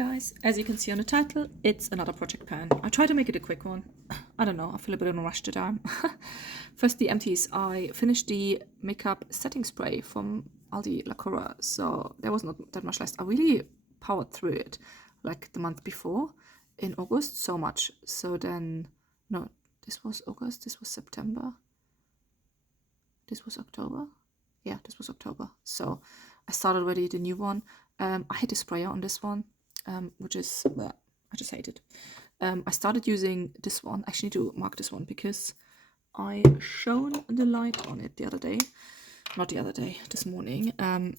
guys, as you can see on the title, it's another project pan. I try to make it a quick one. I don't know, I feel a bit in a rush today. First, the empties. I finished the makeup setting spray from Aldi La Cura, so there was not that much left. I really powered through it like the month before in August, so much. So then, no, this was August, this was September, this was October. Yeah, this was October. So I started already the new one. I hate the sprayer on this one, which is, well, I just hate it. I started using this one. I actually need to mark this one because I shone the light on it the other day. Not the other day, this morning. And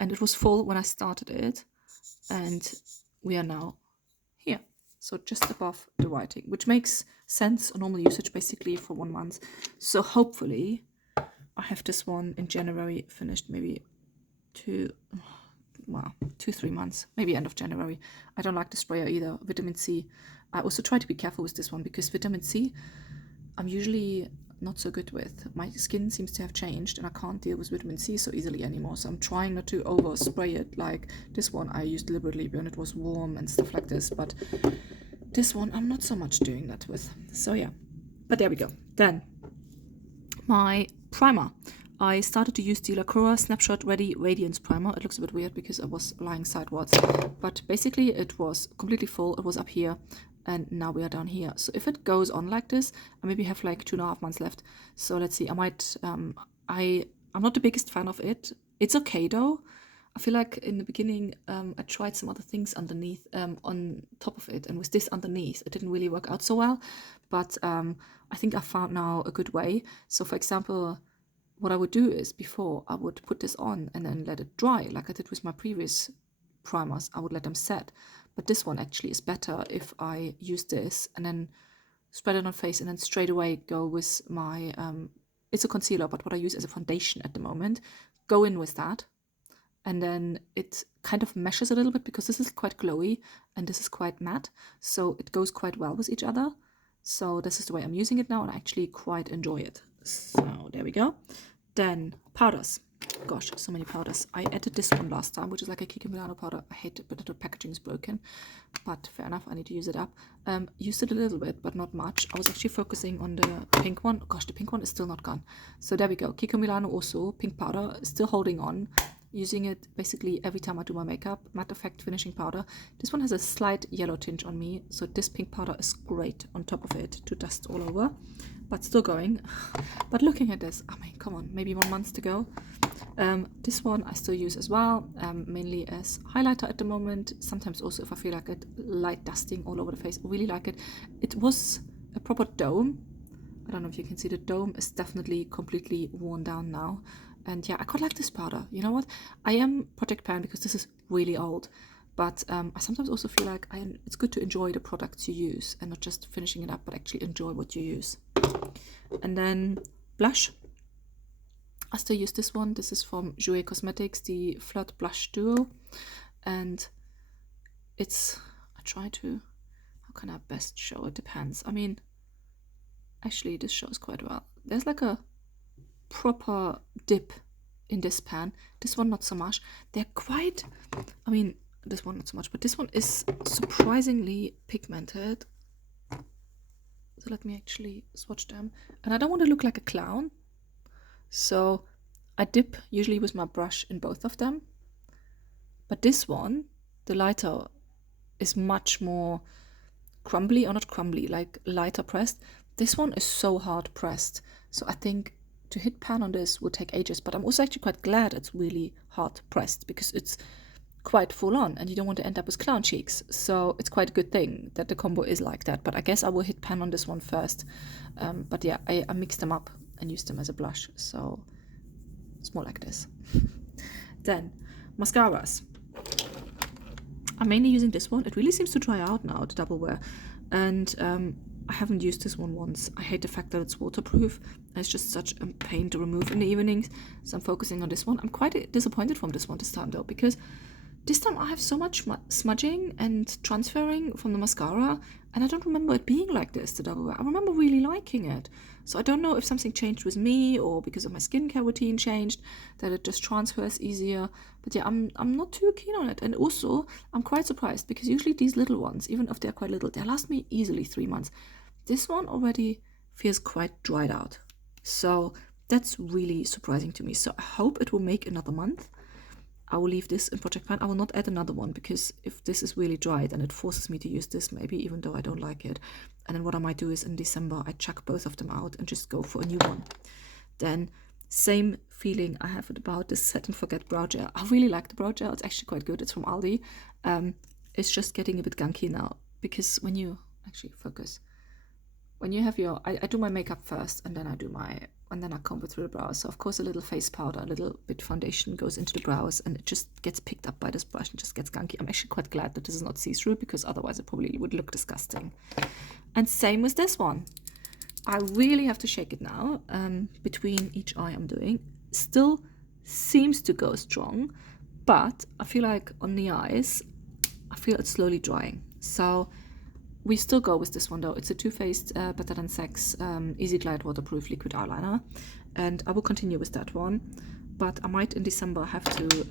it was full when I started it. And we are now here. So just above the writing, which makes sense on normal usage basically for 1 month. So hopefully I have this one in January finished, maybe 2-3 months, maybe end of January. I don't like the sprayer either. Vitamin C. I also try to be careful with this one because vitamin C I'm usually not so good with. My skin seems to have changed and I can't deal with vitamin C so easily anymore. So I'm trying not to over spray it like this one I used deliberately when it was warm and stuff like this. But this one I'm not so much doing that with. So yeah, but there we go. Then my primer. I started to use the La Cura Snapshot Ready Radiance Primer. It looks a bit weird because I was lying sideways. But basically it was completely full. It was up here and now we are down here. So if it goes on like this, I maybe have like 2.5 months left. So let's see, I might, I'm not the biggest fan of it. It's okay though. I feel like in the beginning I tried some other things underneath, on top of it. And with this underneath, it didn't really work out so well. But I think I found now a good way. So for example, what I would do is before I would put this on and then let it dry like I did with my previous primers. I would let them set. But this one actually is better if I use this and then spread it on face and then straight away go with my, it's a concealer, but what I use as a foundation at the moment. Go in with that. And then it kind of meshes a little bit because this is quite glowy and this is quite matte. So it goes quite well with each other. So this is the way I'm using it now and I actually quite enjoy it. So there we go. Then powders. Gosh, so many powders. I added this one last time, which is like a Kiko Milano powder. I hate it, but the packaging is broken. But fair enough, I need to use it up. Used it a little bit, but not much. I was actually focusing on the pink one. Gosh, the pink one is still not gone. So there we go. Kiko Milano also, pink powder, still holding on. Using it basically every time I do my makeup. Matte Effect finishing powder. This one has a slight yellow tinge on me, so this pink powder is great on top of it to dust all over. But still going. But looking at this, I mean, come on, maybe 1 month to go. This one I still use as well, mainly as highlighter at the moment. Sometimes also if I feel like it, light dusting all over the face. I really like it. It was a proper dome. I don't know if you can see the dome is definitely completely worn down now. And yeah, I quite like this powder. You know what? I am Project Pan because this is really old. But I sometimes also feel like it's good to enjoy the products you use and not just finishing it up, but actually enjoy what you use. And then blush. I still use this one. This is from Jouer Cosmetics, the Flirt Blush Duo. And it's, I try to, how can I best show? It depends. I mean, actually this shows quite well. There's like a proper dip in this pan. This one not so much. They're quite, I mean, this one not so much, but this one is surprisingly pigmented. So let me actually swatch them. And I don't want to look like a clown. So I dip usually with my brush in both of them. But this one, the lighter, is much more crumbly, or not crumbly, like lighter pressed. This one is so hard pressed. So I think to hit pan on this would take ages. But I'm also actually quite glad it's really hard pressed because it's quite full on and you don't want to end up with clown cheeks. So it's quite a good thing that the combo is like that. But I guess I will hit pan on this one first. But yeah, I mix them up and use them as a blush. So it's more like this. Then mascaras. I'm mainly using this one. It really seems to dry out now, the double wear. And I haven't used this one once. I hate the fact that it's waterproof. It's just such a pain to remove in the evenings. So I'm focusing on this one. I'm quite disappointed from this one this time though, because this time I have so much smudging and transferring from the mascara. And I don't remember it being like this, the double wear. I remember really liking it. So I don't know if something changed with me or because of my skincare routine changed, that it just transfers easier. But yeah, I'm not too keen on it. And also, I'm quite surprised because usually these little ones, even if they're quite little, they last me easily 3 months. This one already feels quite dried out. So that's really surprising to me. So I hope it will make another month. I will leave this in Project Pan. I will not add another one because if this is really dry, then it forces me to use this maybe, even though I don't like it. And then what I might do is in December, I chuck both of them out and just go for a new one. Then same feeling I have about this Set and Forget brow gel. I really like the brow gel. It's actually quite good. It's from Aldi. It's just getting a bit gunky now because when you actually focus, when you have your, I do my makeup first and then I comb it through the brows. So of course a little face powder, a little bit foundation goes into the brows and it just gets picked up by this brush and just gets gunky. I'm actually quite glad that this is not see-through because otherwise it probably would look disgusting. And same with this one. I really have to shake it now. Between each eye I'm doing. Still seems to go strong, but I feel like on the eyes, I feel it's slowly drying. So we still go with this one though. It's a Too Faced Better Than Sex Easy Glide Waterproof Liquid Eyeliner. And I will continue with that one. But I might in December have to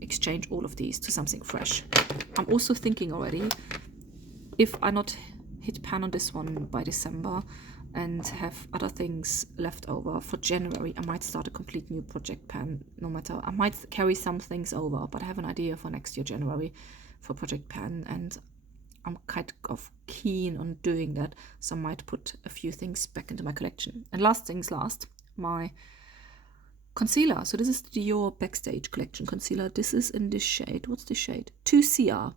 exchange all of these to something fresh. I'm also thinking already, if I not hit pan on this one by December and have other things left over for January, I might start a complete new Project Pan. No matter, I might carry some things over, but I have an idea for next year January for Project Pan, and I'm kind of keen on doing that, so I might put a few things back into my collection. And last things last, my concealer. So this is the Dior Backstage Collection concealer. This is in this shade. What's the shade? 2CR.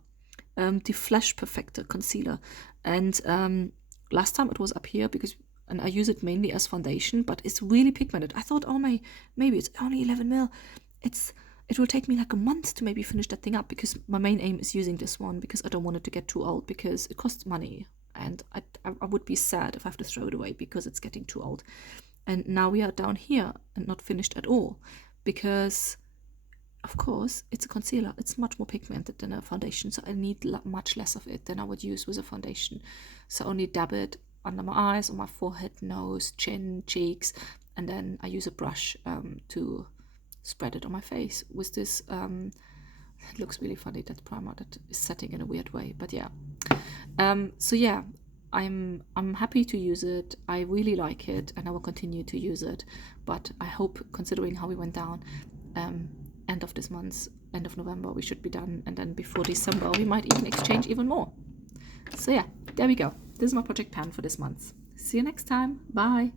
The Flash Perfector concealer. And last time it was up here and I use it mainly as foundation, but it's really pigmented. I thought, oh maybe it's only 11 mil. It will take me like a month to maybe finish that thing up because my main aim is using this one because I don't want it to get too old because it costs money and I would be sad if I have to throw it away because it's getting too old. And now we are down here and not finished at all because, of course, it's a concealer. It's much more pigmented than a foundation, so I need much less of it than I would use with a foundation. So I only dab it under my eyes, on my forehead, nose, chin, cheeks, and then I use a brush to spread it on my face with this. It looks really funny, that primer that is setting in a weird way, but yeah. So yeah, I'm happy to use it. I really like it and I will continue to use it, but I hope, considering how we went down, end of this month, end of November, we should be done, and then before December we might even exchange even more. So yeah, there we go. This is my Project Pan for this month. See you next time. Bye.